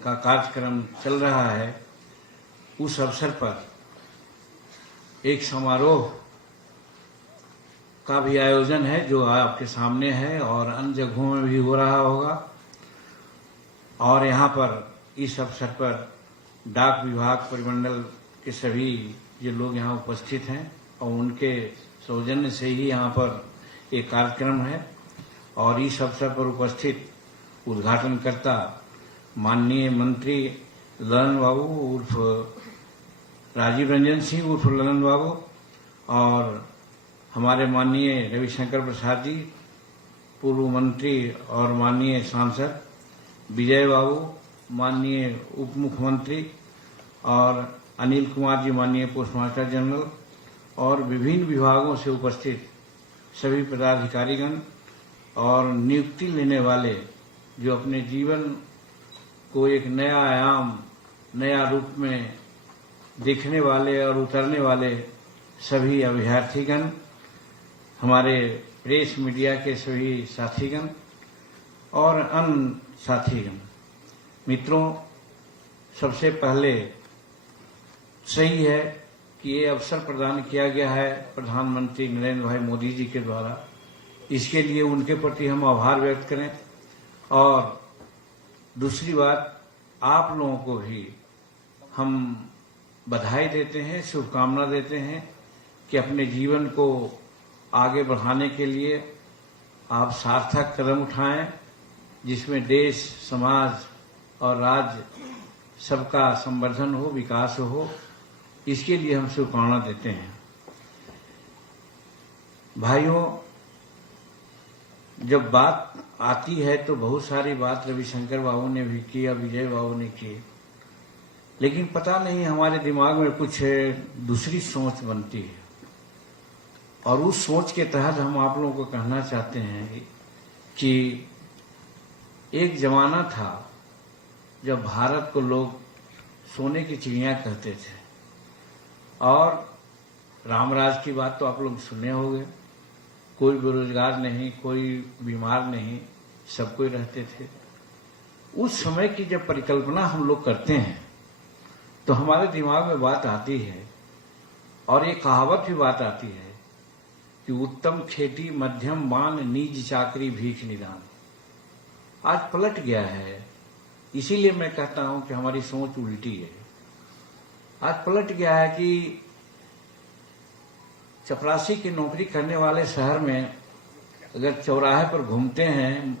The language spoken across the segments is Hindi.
का कार्यक्रम चल रहा है, उस अवसर पर एक समारोह का भी आयोजन है जो आपके सामने है और अन्य जगहों में भी हो रहा होगा। और यहाँ पर इस अवसर पर डाक विभाग परिमंडल के सभी जो लोग यहाँ उपस्थित हैं और उनके सौजन्य से ही यहाँ पर एक कार्यक्रम है। और इस अवसर पर उपस्थित उद्घाटनकर्ता माननीय मंत्री ललन बाबू उर्फ राजीव रंजन सिंह उर्फ ललन बाबू और हमारे माननीय रविशंकर प्रसाद जी पूर्व मंत्री और माननीय सांसद, विजय बाबू माननीय उप मुख्यमंत्री और अनिल कुमार जी माननीय पोस्ट मास्टर जनरल और विभिन्न विभागों से उपस्थित सभी पदाधिकारीगण और नियुक्ति लेने वाले जो अपने जीवन को एक नया आयाम, नया रूप में देखने वाले और उतरने वाले सभी अभ्यर्थीगण, हमारे प्रेस मीडिया के सभी साथीगण और अन्य साथीगण, मित्रों, सबसे पहले सही है कि ये अवसर प्रदान किया गया है प्रधानमंत्री नरेंद्र भाई मोदी जी के द्वारा। इसके लिए उनके प्रति हम आभार व्यक्त करें। और दूसरी बात, आप लोगों को भी हम बधाई देते हैं, शुभकामना देते हैं कि अपने जीवन को आगे बढ़ाने के लिए आप सार्थक कदम उठाएं जिसमें देश, समाज और राज्य सबका संवर्धन हो, विकास हो। इसके लिए हम शुभकामना देते हैं। भाइयों, जब बात आती है तो बहुत सारी बात रविशंकर बाबू ने भी की और विजय बाबू ने की, लेकिन पता नहीं हमारे दिमाग में कुछ दूसरी सोच बनती है और उस सोच के तहत हम आप लोगों को कहना चाहते हैं कि एक जमाना था जब भारत को लोग सोने की चिड़िया कहते थे और रामराज की बात तो आप लोग सुने होंगे। कोई बेरोजगार नहीं, कोई बीमार नहीं, सब कोई रहते थे। उस समय की जब परिकल्पना हम लोग करते हैं तो हमारे दिमाग में बात आती है और एक कहावत भी बात आती है कि उत्तम खेती मध्यम बान, नीज चाकरी भीख निदान। आज पलट गया है, इसीलिए मैं कहता हूं कि हमारी सोच उल्टी है। आज पलट गया है कि चपरासी की नौकरी करने वाले शहर में अगर चौराहे पर घूमते हैं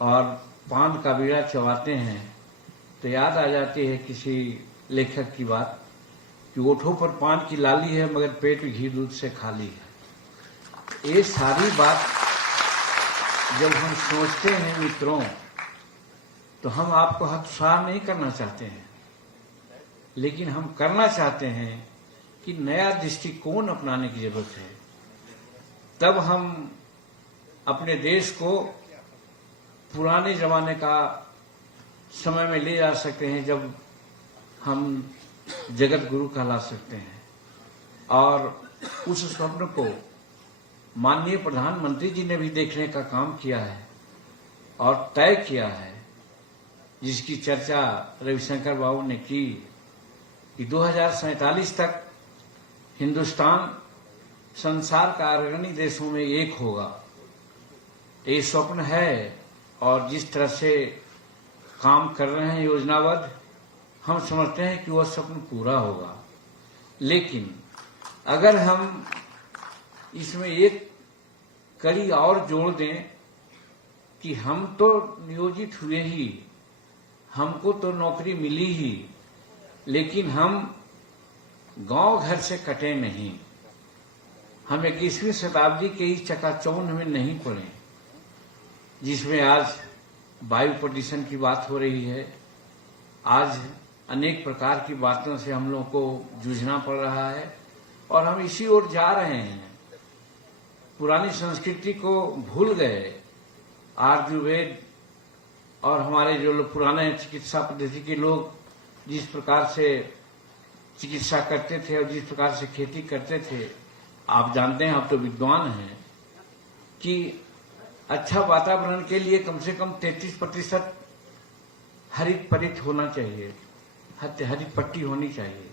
और पान का बीड़ा चबाते हैं तो याद आ जाती है किसी लेखक की बात कि ओठों पर पान की लाली है मगर पेट घी दूध से खाली है। ये सारी बात जब हम सोचते हैं मित्रों, तो हम आपको हतोत्साह नहीं करना चाहते हैं, लेकिन हम करना चाहते हैं कि नया दृष्टिकोण अपनाने की जरूरत है। तब हम अपने देश को पुराने जमाने का समय में ले जा सकते हैं जब हम जगत गुरु कहला सकते हैं। और उस स्वप्न को माननीय प्रधानमंत्री जी ने भी देखने का काम किया है और तय किया है, जिसकी चर्चा रविशंकर बाबू ने की कि 2047 तक हिंदुस्तान संसार का अग्रणी देशों में एक होगा। ये स्वप्न है और जिस तरह से काम कर रहे हैं योजनाबद्ध, हम समझते हैं कि वह स्वप्न पूरा होगा। लेकिन अगर हम इसमें एक कड़ी और जोड़ दें कि हम तो नियोजित हुए ही, हमको तो नौकरी मिली ही, लेकिन हम गांव घर से कटे नहीं, हम 21वीं शताब्दी के इस चकाचौंध में नहीं पड़े जिसमें आज वायु प्रदूषण की बात हो रही है। आज अनेक प्रकार की बातों से हम लोग को जूझना पड़ रहा है और हम इसी ओर जा रहे हैं। पुरानी संस्कृति को भूल गए। आयुर्वेद और हमारे जो लोग पुराने चिकित्सा पद्धति के लोग जिस प्रकार से चिकित्सा करते थे और जिस प्रकार से खेती करते थे, आप जानते हैं, आप तो विद्वान हैं, कि अच्छा वातावरण के लिए कम से कम 33% हरित परित होना चाहिए, हरित पट्टी होनी चाहिए।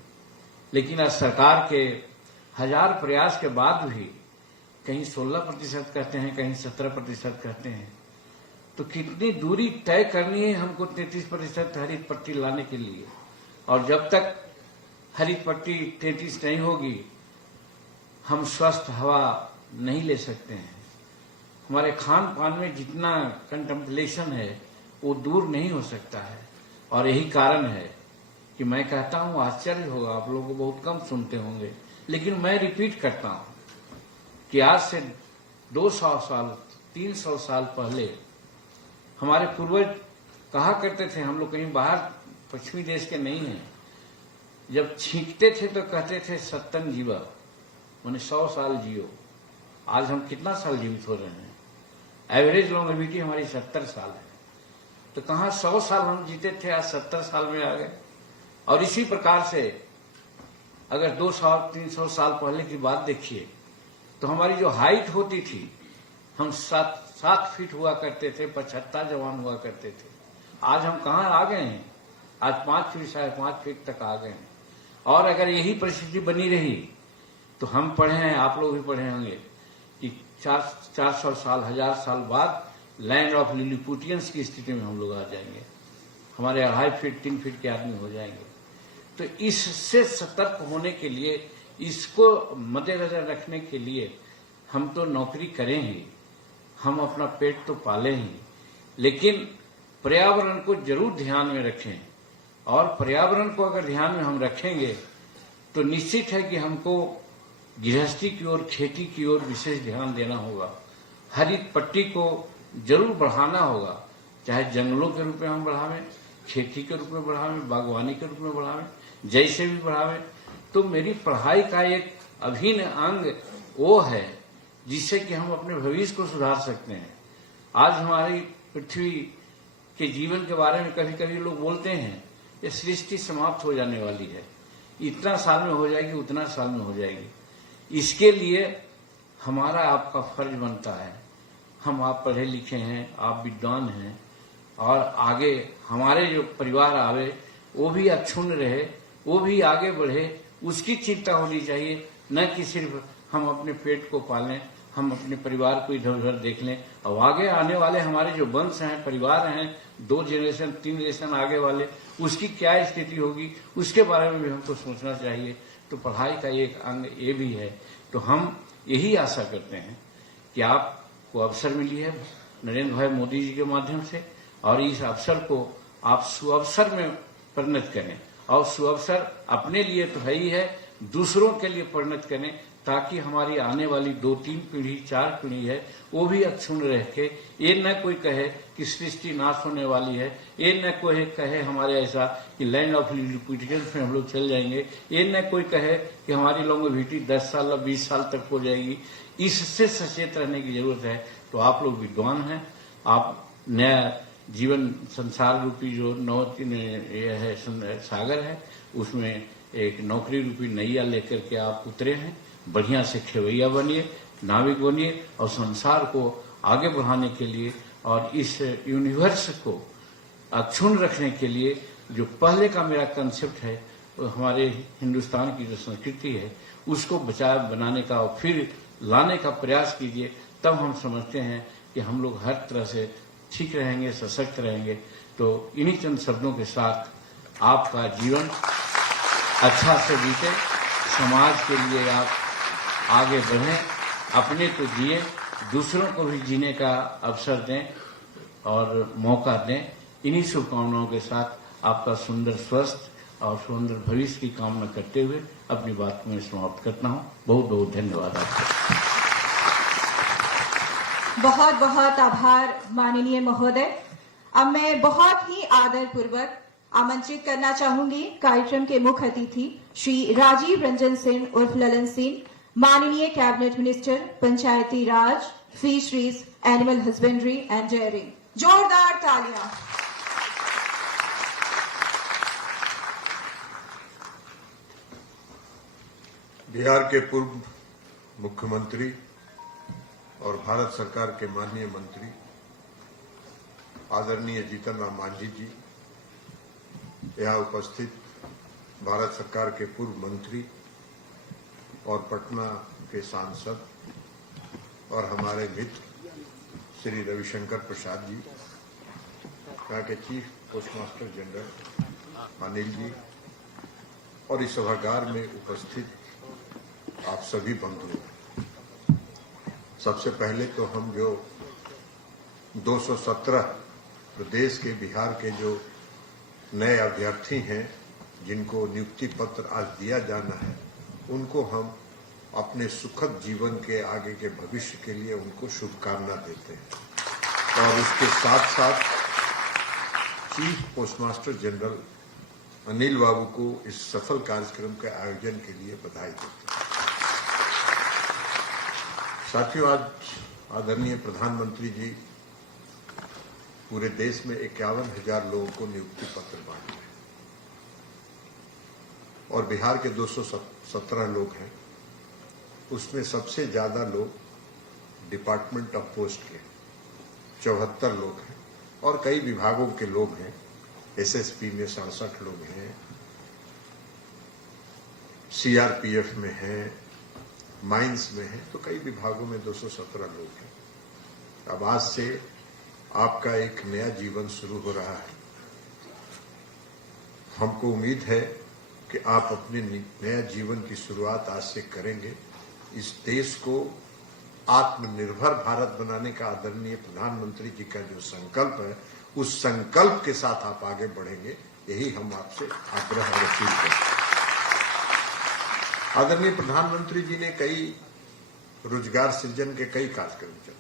लेकिन आज सरकार के हजार प्रयास के बाद भी कहीं 16% कहते हैं, कहीं 17% कहते हैं। तो कितनी दूरी तय करनी है हमको 33% हरित पट्टी लाने के लिए। और जब तक हरित पट्टी 33 नहीं होगी, हम स्वस्थ हवा नहीं ले सकते हैं। हमारे खान पान में जितना कंटेम्पलेशन है वो दूर नहीं हो सकता है। और यही कारण है कि मैं कहता हूं, आश्चर्य होगा, आप लोगों को बहुत कम सुनते होंगे, लेकिन मैं रिपीट करता हूं कि आज से 200 साल 300 साल पहले हमारे पूर्वज कहा करते थे, हम लोग कहीं बाहर पश्चिमी देश के नहीं हैं, जब छींकते थे तो कहते थे सत्तन जीवा, माने 100 साल जियो। आज हम कितना साल जीवित हो रहे हैं? एवरेज लॉन्गेविटी हमारी 70 साल है। तो कहाँ 100 साल हम जीते थे, आज 70 साल में आ गए। और इसी प्रकार से अगर 200-300 साल पहले की बात देखिए तो हमारी जो हाइट होती थी, हम 7 फीट हुआ करते थे, 75 जवान हुआ करते थे। आज हम कहाँ आ गए हैं? आज 5 फीट 5.5 फीट तक आ गए हैं। और अगर यही परिस्थिति बनी रही तो हम पढ़े हैं, आप लोग भी पढ़े होंगे कि 400 साल 1000 साल बाद लैंड ऑफ लिलीपुटियंस की स्थिति में हम लोग आ जाएंगे। हमारे 2.5 फीट 3 फीट के आदमी हो जाएंगे। तो इससे सतर्क होने के लिए, इसको मद्देनजर रखने के लिए हम तो नौकरी करें ही, हम अपना पेट तो पालें ही, लेकिन पर्यावरण को जरूर ध्यान में रखें। और पर्यावरण को अगर ध्यान में हम रखेंगे तो निश्चित है कि हमको गृहस्थी की ओर, खेती की ओर विशेष ध्यान देना होगा। हरित पट्टी को जरूर बढ़ाना होगा, चाहे जंगलों के रूप में हम बढ़ावें, खेती के रूप में बढ़ावें, बागवानी के रूप में बढ़ावें, जैसे भी बढ़ावें। तो मेरी पढ़ाई का एक अभिन्न अंग वो है जिससे कि हम अपने भविष्य को सुधार सकते हैं। आज हमारी पृथ्वी के जीवन के बारे में कभी कभी लोग बोलते हैं ये सृष्टि समाप्त हो जाने वाली है, इतना साल में हो जाएगी, उतना साल में हो जाएगी। इसके लिए हमारा आपका फर्ज बनता है। आप पढ़े लिखे हैं, आप विद्वान हैं, और आगे हमारे जो परिवार आवे वो भी अक्षुण्ण रहे, वो भी आगे बढ़े, उसकी चिंता होनी चाहिए। न कि सिर्फ हम अपने पेट को पालें, हम अपने परिवार को इधर उधर देख लें। और आगे आने वाले हमारे जो वंश हैं, परिवार हैं, 2 जनरेशन 3 जनरेशन आगे वाले, उसकी क्या स्थिति होगी, उसके बारे में भी हमको सोचना चाहिए। तो पढ़ाई का एक अंग ये भी है। तो हम यही आशा करते हैं कि आपको अवसर मिली है नरेंद्र भाई मोदी जी के माध्यम से, और इस अवसर को आप सुअवसर में परिणत करें। और सुअवसर अपने लिए तो है ही है, दूसरों के लिए परिणत करें, ताकि हमारी आने वाली 2-3 पीढ़ी 4 पीढ़ी है वो भी अक्षुण्ण रह के, ये न कोई कहे कि सृष्टि नाश होने वाली है, ये न कोई कहे हमारे ऐसा कि लैंड ऑफ लिलीपुटियंस में हम लोग चल जाएंगे, ये न कोई कहे कि हमारी लॉन्गेविटी 10 साल या 20 साल तक हो जाएगी। इससे सचेत रहने की जरूरत है। तो आप लोग विद्वान हैं, आप नया जीवन संसार रूपी जो है सागर है, उसमें एक नौकरी रूपी नैया लेकर के आप उतरे हैं। बढ़िया से खेवैया बनिए, नाविक बनिए, और संसार को आगे बढ़ाने के लिए और इस यूनिवर्स को अक्षुण्ण रखने के लिए जो पहले का मेरा कंसेप्ट है, हमारे हिंदुस्तान की जो संस्कृति है उसको बनाने का और फिर लाने का प्रयास कीजिए। तब हम समझते हैं कि हम लोग हर तरह से ठीक रहेंगे, सशक्त रहेंगे। तो इन्हीं चंद शब्दों के साथ आपका जीवन अच्छा से बीते, समाज के लिए आप आगे बढ़ें, अपने को जिए, दूसरों को भी जीने का अवसर दें और मौका दें। इन्हीं शुभकामनाओं के साथ आपका सुंदर स्वस्थ और सुंदर भविष्य की कामना करते हुए अपनी बात को मैं समाप्त करता हूं। बहुत बहुत धन्यवाद आपका। बहुत बहुत आभार माननीय महोदय। अब मैं बहुत ही आदर पूर्वक आमंत्रित करना चाहूंगी कार्यक्रम के मुख्य अतिथि श्री राजीव रंजन सिंह उर्फ ललन सिंह, माननीय cabinet minister Panchayati Raj, fisheries, animal husbandry and dairying. जोरदार तालियां। बिहार के पूर्व मुख्यमंत्री और भारत सरकार के माननीय मंत्री आदरणीय जीतन राम मांझी जी, यहाँ उपस्थित भारत सरकार के पूर्व मंत्री और पटना के सांसद और हमारे मित्र श्री रविशंकर प्रसाद जी, यहाँ के chief postmaster general Anil ji और इस सभागार में उपस्थित आप सभी बंधुओं, सबसे पहले तो हम जो 217 प्रदेश के बिहार के जो नए अभ्यर्थी हैं जिनको नियुक्ति पत्र आज दिया जाना है, उनको हम अपने सुखद जीवन के आगे के भविष्य के लिए उनको शुभकामना देते हैं और उसके साथ साथ चीफ पोस्टमास्टर जनरल अनिल बाबू को इस सफल कार्यक्रम के आयोजन के लिए बधाई देते हैं। साथियों, आज आदरणीय प्रधानमंत्री जी पूरे देश में 51,000 लोगों को नियुक्ति पत्र बांटे हैं और बिहार के 217 लोग हैं, उसमें सबसे ज्यादा लोग डिपार्टमेंट ऑफ पोस्ट के 74 लोग हैं और कई विभागों के लोग हैं। एसएसपी में 67 लोग हैं, सीआरपीएफ में हैं, माइंस में हैं, तो कई विभागों में 217 लोग हैं। अब आज से आपका एक नया जीवन शुरू हो रहा है। हमको उम्मीद है कि आप अपने नया जीवन की शुरुआत आज से करेंगे। इस देश को आत्मनिर्भर भारत बनाने का आदरणीय प्रधानमंत्री जी का जो संकल्प है, उस संकल्प के साथ आप आगे बढ़ेंगे, यही हम आपसे आग्रह और अपील करते हैं। आदरणीय प्रधानमंत्री जी ने कई रोजगार सृजन के कई कार्यक्रम चलाए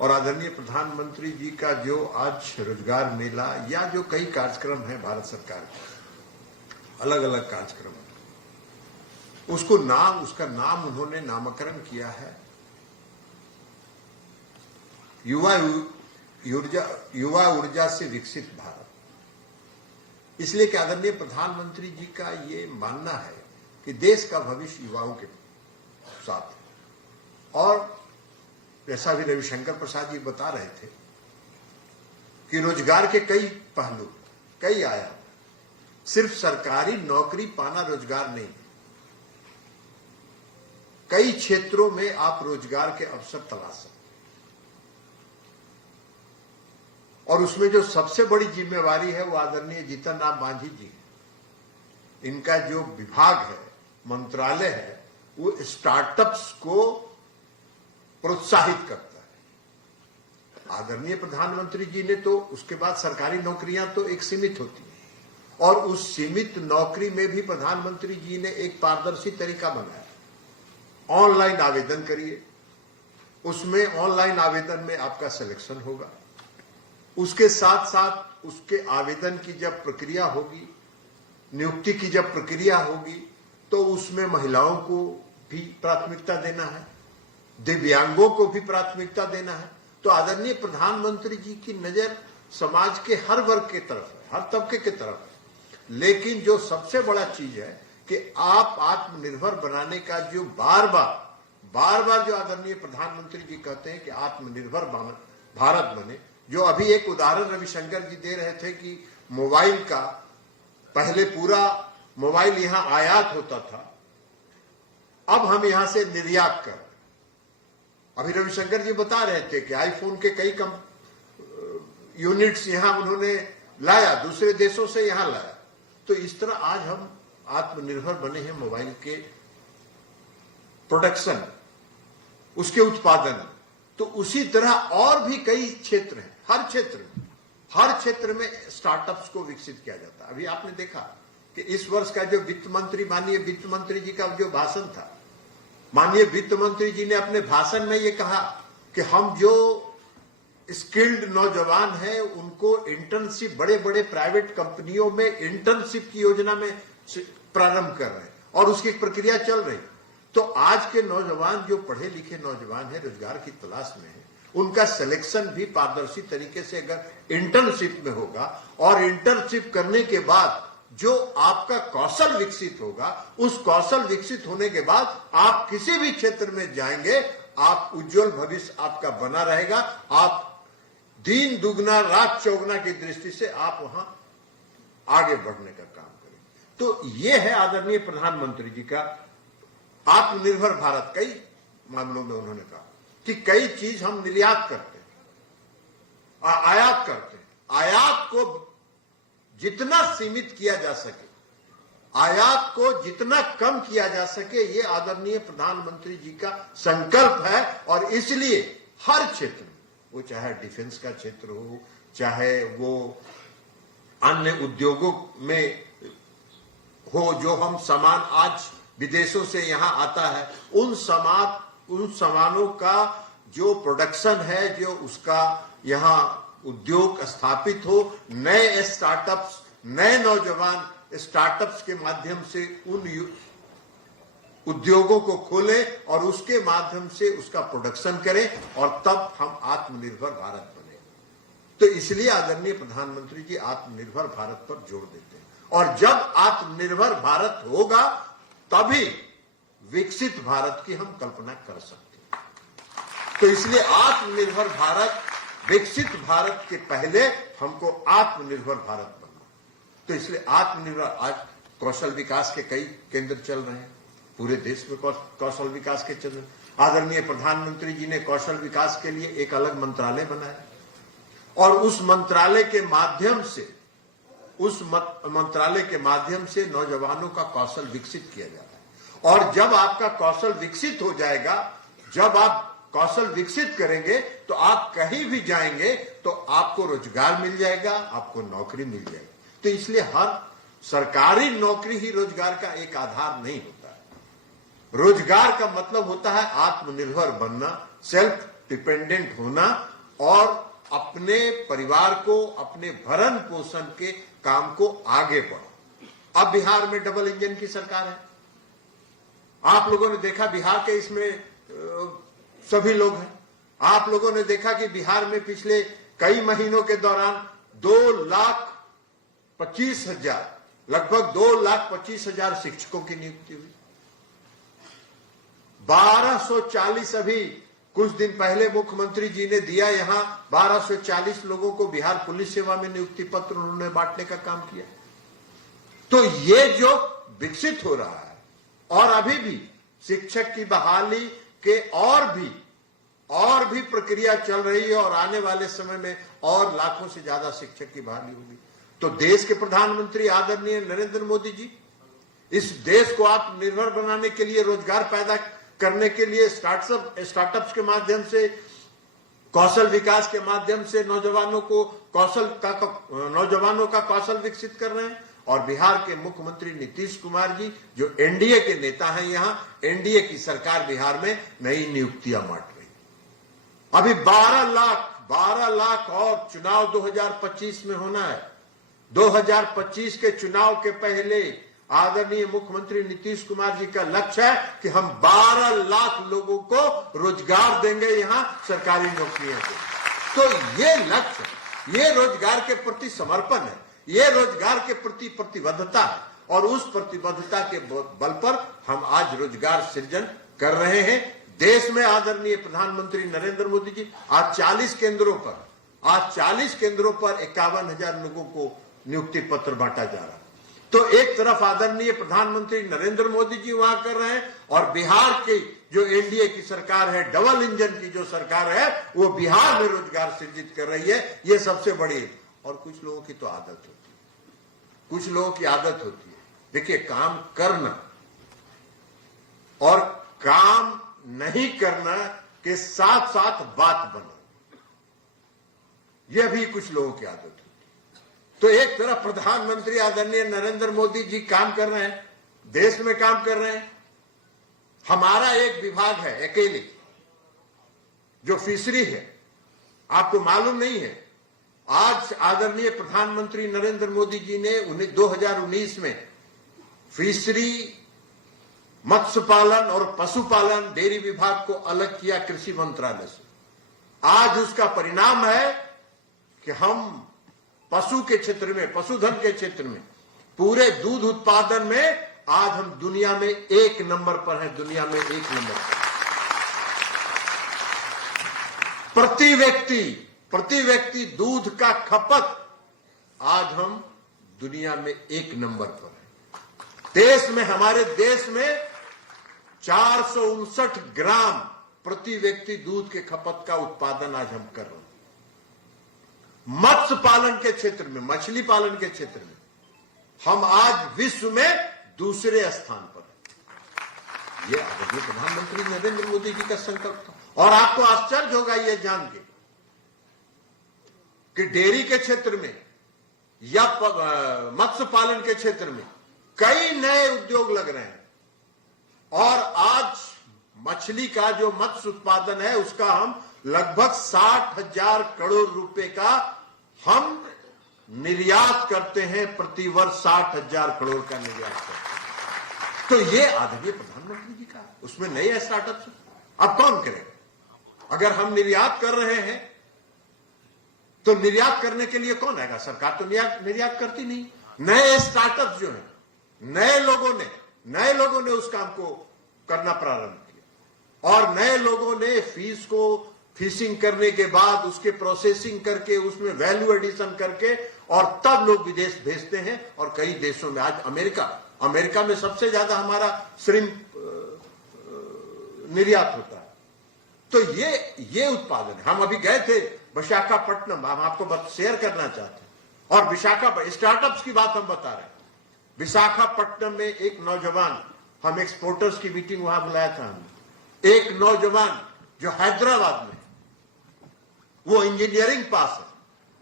और आदरणीय प्रधानमंत्री जी का जो आज रोजगार मेला या जो कई कार्यक्रम है भारत सरकार के, अलग अलग कार्यक्रम, उसका नाम उन्होंने नामकरण किया है युवा ऊर्जा से विकसित भारत। इसलिए कि आदरणीय प्रधानमंत्री जी का ये मानना है कि देश का भविष्य युवाओं के साथ है और जैसा भी रविशंकर प्रसाद जी बता रहे थे कि रोजगार के कई पहलू, कई आयाम, सिर्फ सरकारी नौकरी पाना रोजगार नहीं, कई क्षेत्रों में आप रोजगार के अवसर तलाश सकते और उसमें जो सबसे बड़ी जिम्मेवारी है वो आदरणीय जीतन राम मांझी जी, इनका जो विभाग है, मंत्रालय है, वो स्टार्टअप्स को प्रोत्साहित करता है। आदरणीय प्रधानमंत्री जी ने तो उसके बाद सरकारी नौकरियां तो एक सीमित होती है और उस सीमित नौकरी में भी प्रधानमंत्री जी ने एक पारदर्शी तरीका बनाया। ऑनलाइन आवेदन करिए, उसमें ऑनलाइन आवेदन में आपका सिलेक्शन होगा, उसके साथ साथ उसके आवेदन की जब प्रक्रिया होगी, नियुक्ति की जब प्रक्रिया होगी, तो उसमें महिलाओं को भी प्राथमिकता देना है, दिव्यांगों को भी प्राथमिकता देना है। तो आदरणीय प्रधानमंत्री जी की नजर समाज के हर वर्ग की तरफ है, हर तबके की तरफ है। लेकिन जो सबसे बड़ा चीज है कि आप आत्मनिर्भर बनाने का जो बार बार जो आदरणीय प्रधानमंत्री जी कहते हैं कि आत्मनिर्भर भारत बने। जो अभी एक उदाहरण रविशंकर जी दे रहे थे कि मोबाइल का, पहले पूरा मोबाइल यहां आयात होता था, अब हम यहां से निर्यात कर। अभी रविशंकर जी बता रहे थे कि आईफोन के कई यूनिट्स यहां उन्होंने लाया, दूसरे देशों से यहां लाया। तो इस तरह आज हम आत्मनिर्भर बने हैं मोबाइल के प्रोडक्शन, उसके उत्पादन। तो उसी तरह और भी कई क्षेत्र हैं, हर क्षेत्र में स्टार्टअप्स को विकसित किया जाता है। अभी आपने देखा कि इस वर्ष का जो वित्त मंत्री, माननीय वित्त मंत्री जी का जो भाषण था, माननीय वित्त मंत्री जी ने अपने भाषण में ये कहा कि हम जो स्किल्ड नौजवान हैं उनको इंटर्नशिप, बड़े बड़े प्राइवेट कंपनियों में इंटर्नशिप की योजना में प्रारंभ कर रहे हैं और उसकी प्रक्रिया चल रही। तो आज के नौजवान, जो पढ़े लिखे नौजवान हैं, रोजगार की तलाश में है, उनका सिलेक्शन भी पारदर्शी तरीके से अगर इंटर्नशिप में होगा और इंटर्नशिप करने के बाद जो आपका कौशल विकसित होगा, उस कौशल विकसित होने के बाद आप किसी भी क्षेत्र में जाएंगे, आप उज्जवल भविष्य आपका बना रहेगा। आप दिन दुगना रात चौगुना की दृष्टि से आप वहां आगे बढ़ने का काम करें। तो ये है आदरणीय प्रधानमंत्री जी का आत्मनिर्भर भारत। कई मामलों में उन्होंने कहा कि कई चीज हम निर्यात करते हैं, आयात करते हैं। आयात को जितना सीमित किया जा सके, आयात को जितना कम किया जा सके, ये आदरणीय प्रधानमंत्री जी का संकल्प है। और इसलिए हर क्षेत्र में, वो चाहे डिफेंस का क्षेत्र हो, चाहे वो अन्य उद्योगों में हो, जो हम सामान आज विदेशों से यहां आता है, उन सामानों का जो प्रोडक्शन है, जो उसका यहां उद्योग स्थापित हो, नए स्टार्टअप्स, नए नौजवान स्टार्टअप्स के माध्यम से उन उद्योगों को खोलें और उसके माध्यम से उसका प्रोडक्शन करें, और तब हम आत्मनिर्भर भारत बने। तो इसलिए आदरणीय प्रधानमंत्री जी आत्मनिर्भर भारत पर जोर देते हैं। और जब आत्मनिर्भर भारत होगा तभी विकसित भारत की हम कल्पना कर सकते हैं। तो इसलिए आत्मनिर्भर भारत, विकसित भारत के पहले हमको आत्मनिर्भर भारत बनना। तो इसलिए आत्मनिर्भर, आज कौशल विकास के कई केंद्र चल रहे हैं, पूरे देश में कौशल विकास के चल रहे हैं। आदरणीय प्रधानमंत्री जी ने कौशल विकास के लिए एक अलग मंत्रालय बनाया, और उस मंत्रालय के माध्यम से नौजवानों का कौशल विकसित किया जाता है। और जब आपका कौशल विकसित हो जाएगा, जब आप कौशल विकसित करेंगे, तो आप कहीं भी जाएंगे तो आपको रोजगार मिल जाएगा, आपको नौकरी मिल जाएगी। तो इसलिए हर सरकारी नौकरी ही रोजगार का एक आधार नहीं होता है। रोजगार का मतलब होता है आत्मनिर्भर बनना, सेल्फ डिपेंडेंट होना, और अपने परिवार को, अपने भरण पोषण के काम को आगे बढ़ो। अब बिहार में डबल इंजन की सरकार है। आप लोगों ने देखा बिहार के इसमें सभी लोग हैं। आप लोगों ने देखा कि बिहार में पिछले कई महीनों के दौरान 2,25,000, लगभग 2,25,000 शिक्षकों की नियुक्ति हुई। 1240, अभी कुछ दिन पहले मुख्यमंत्री जी ने दिया, यहां 1240 लोगों को बिहार पुलिस सेवा में नियुक्ति पत्र उन्होंने बांटने का काम किया। तो ये जो विकसित हो रहा है, और अभी भी शिक्षक की बहाली के और भी प्रक्रिया चल रही है, और आने वाले समय में और लाखों से ज्यादा शिक्षक की बहाली होगी। तो देश के प्रधानमंत्री आदरणीय नरेंद्र मोदी जी इस देश को आत्मनिर्भर बनाने के लिए, रोजगार पैदा करने के लिए स्टार्टअप्स के माध्यम से, कौशल विकास के माध्यम से नौजवानों का कौशल विकसित कर रहे हैं। और बिहार के मुख्यमंत्री नीतीश कुमार जी, जो एनडीए के नेता हैं, यहां एनडीए की सरकार बिहार में नई नियुक्तियां बांट रही। अभी 12 लाख और चुनाव 2025 में होना है। 2025 के चुनाव के पहले आदरणीय मुख्यमंत्री नीतीश कुमार जी का लक्ष्य है कि हम 12 लाख लोगों को रोजगार देंगे यहां सरकारी नौकरियों को। तो ये लक्ष्य, ये रोजगार के प्रति समर्पण है, ये रोजगार के प्रति प्रतिबद्धता है, और उस प्रतिबद्धता के बल पर हम आज रोजगार सृजन कर रहे हैं। देश में आदरणीय प्रधानमंत्री नरेंद्र मोदी जी आज 40 केंद्रों पर 51,000 लोगों को नियुक्ति पत्र बांटा जा रहा है। तो एक तरफ आदरणीय प्रधानमंत्री नरेंद्र मोदी जी वहां कर रहे हैं, और बिहार की जो एनडीए की सरकार है, डबल इंजन की जो सरकार है, वो बिहार में रोजगार सृजित कर रही है। ये सबसे बड़ी। और कुछ लोगों की तो आदत होती है, कुछ लोगों की आदत होती है, देखिए, काम करना और काम नहीं करना के साथ साथ बात बना, यह भी कुछ लोगों की आदत होती है। तो एक तरफ प्रधानमंत्री आदरणीय नरेंद्र मोदी जी काम कर रहे हैं, देश में काम कर रहे हैं। हमारा एक विभाग है अकेले, जो फिशरी है, आपको मालूम नहीं है। आज आदरणीय प्रधानमंत्री नरेंद्र मोदी जी ने 2019 में फिशरी, मत्स्य पालन और पशुपालन, डेयरी विभाग को अलग किया कृषि मंत्रालय से। आज उसका परिणाम है कि हम पशु के क्षेत्र में, पशुधन के क्षेत्र में, पूरे दूध उत्पादन में आज हम दुनिया में 1 नंबर पर हैं, दुनिया में 1 नंबर पर। प्रति व्यक्ति दूध का खपत आज हम दुनिया में 1 नंबर पर है। देश में, हमारे देश में 459 ग्राम प्रति व्यक्ति दूध के खपत का उत्पादन आज हम कर रहे हैं। मत्स्य पालन के क्षेत्र में, मछली पालन के क्षेत्र में हम आज विश्व में दूसरे स्थान पर हैं। ये आदरणीय प्रधानमंत्री नरेंद्र मोदी जी का संकल्प था। और आपको आश्चर्य होगा ये जान के कि डेयरी के क्षेत्र में या मत्स्य पालन के क्षेत्र में कई नए उद्योग लग रहे हैं और आज मछली का जो मत्स्य उत्पादन है उसका हम लगभग 60,000 करोड़ रुपए का हम निर्यात करते हैं। प्रतिवर्ष 60,000 करोड़ का निर्यात करते हैं। तो ये आदरणीय प्रधानमंत्री जी का, उसमें नए स्टार्टअप्स। अब कौन करेगा? अगर हम निर्यात कर रहे हैं तो निर्यात करने के लिए कौन आएगा? सरकार तो निर्यात करती नहीं। नए स्टार्टअप्स जो हैं, नए लोगों ने उस काम को करना प्रारंभ किया और नए लोगों ने फिशिंग करने के बाद उसके प्रोसेसिंग करके उसमें वैल्यू एडिशन करके और तब लोग विदेश भेजते हैं। और कई देशों में, आज अमेरिका में सबसे ज्यादा हमारा श्रिम्प निर्यात होता है। तो ये उत्पादन है। हम अभी गए थे विशाखापट्टनम, हम आपको शेयर करना चाहते हैं। और विशाखापट्टनम स्टार्टअप्स की बात हम बता रहे हैं। विशाखापट्टनम में एक नौजवान, हम एक्सपोर्टर्स की मीटिंग वहां बुलाया था हमने। एक नौजवान जो हैदराबाद में, वो इंजीनियरिंग पास है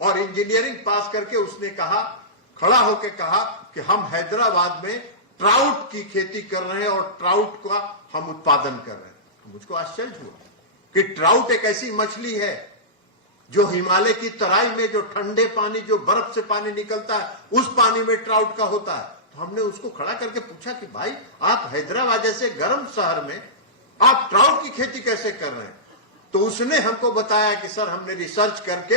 और इंजीनियरिंग पास करके उसने खड़ा होकर कहा कि हम हैदराबाद में ट्राउट की खेती कर रहे हैं और ट्राउट का हम उत्पादन कर रहे हैं। तो मुझको आश्चर्य हुआ कि ट्राउट एक ऐसी मछली है जो हिमालय की तराई में, जो ठंडे पानी, जो बर्फ से पानी निकलता है, उस पानी में ट्राउट का होता है। तो हमने उसको खड़ा करके पूछा कि भाई, आप हैदराबाद जैसे गर्म शहर में आप ट्राउट की खेती कैसे कर रहे हैं? तो उसने हमको बताया कि सर, हमने रिसर्च करके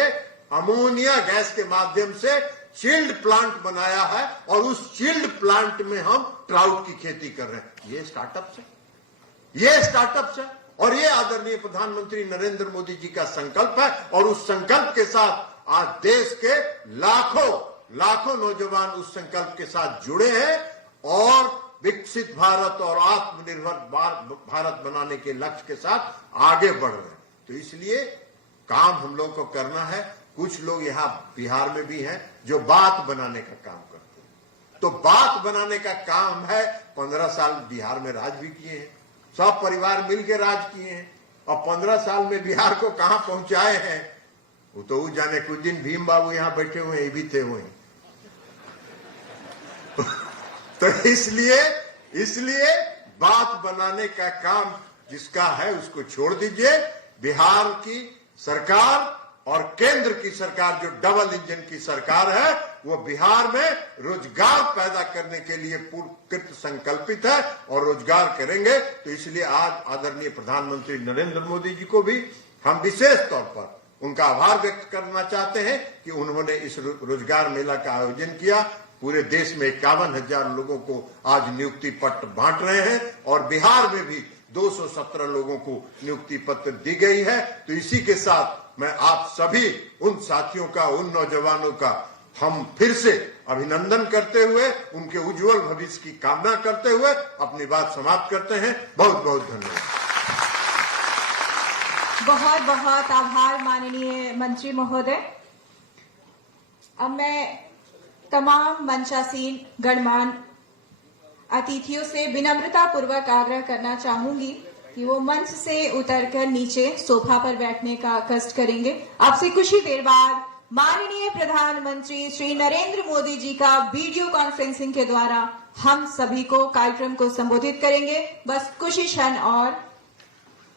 अमोनिया गैस के माध्यम से चिल्ड प्लांट बनाया है और उस चिल्ड प्लांट में हम ट्राउट की खेती कर रहे हैं। ये स्टार्टअप्स है और ये आदरणीय प्रधानमंत्री नरेंद्र मोदी जी का संकल्प है। और उस संकल्प के साथ आज देश के लाखों नौजवान उस संकल्प के साथ जुड़े हैं और विकसित भारत और आत्मनिर्भर भारत बनाने के लक्ष्य के साथ आगे बढ़ रहे हैं। तो इसलिए काम हम लोग को करना है। कुछ लोग यहाँ बिहार में भी हैं जो बात बनाने का काम करते हैं। तो बात बनाने का काम है। 15 साल बिहार में राज भी किए हैं, सब परिवार मिलकर राज किए हैं और 15 साल में बिहार को कहां पहुंचाए हैं वो तो वो जाने। कुछ दिन भीम बाबू यहां बैठे हुए ये भी थे हुए। तो इसलिए बात बनाने का काम जिसका है उसको छोड़ दीजिए। बिहार की सरकार और केंद्र की सरकार जो डबल इंजन की सरकार है, वो बिहार में रोजगार पैदा करने के लिए पूर्ण संकल्पित है और रोजगार करेंगे। तो इसलिए आज आदरणीय प्रधानमंत्री नरेंद्र मोदी जी को भी हम विशेष तौर पर उनका आभार व्यक्त करना चाहते हैं कि उन्होंने इस रोजगार मेला का आयोजन किया। पूरे देश में 51,000 लोगों को आज नियुक्ति पत्र बांट रहे हैं और बिहार में भी 217 लोगों को नियुक्ति पत्र दी गई है। तो इसी के साथ मैं आप सभी उन साथियों का, उन नौजवानों का हम फिर से अभिनंदन करते हुए, उनके उज्जवल भविष्य की कामना करते हुए अपनी बात समाप्त करते हैं। बहुत बहुत धन्यवाद। बहुत बहुत आभार माननीय मंत्री महोदय। अब मैं तमाम मंचासीन गणमान्य अतिथियों से विनम्रता पूर्वक आग्रह करना चाहूंगी कि वो मंच से उतरकर नीचे सोफा पर बैठने का कष्ट करेंगे। आपसे कुछ ही देर बाद माननीय प्रधानमंत्री श्री नरेंद्र मोदी जी का वीडियो कॉन्फ्रेंसिंग के द्वारा हम सभी को कार्यक्रम को संबोधित करेंगे। बस कुछ ही क्षण और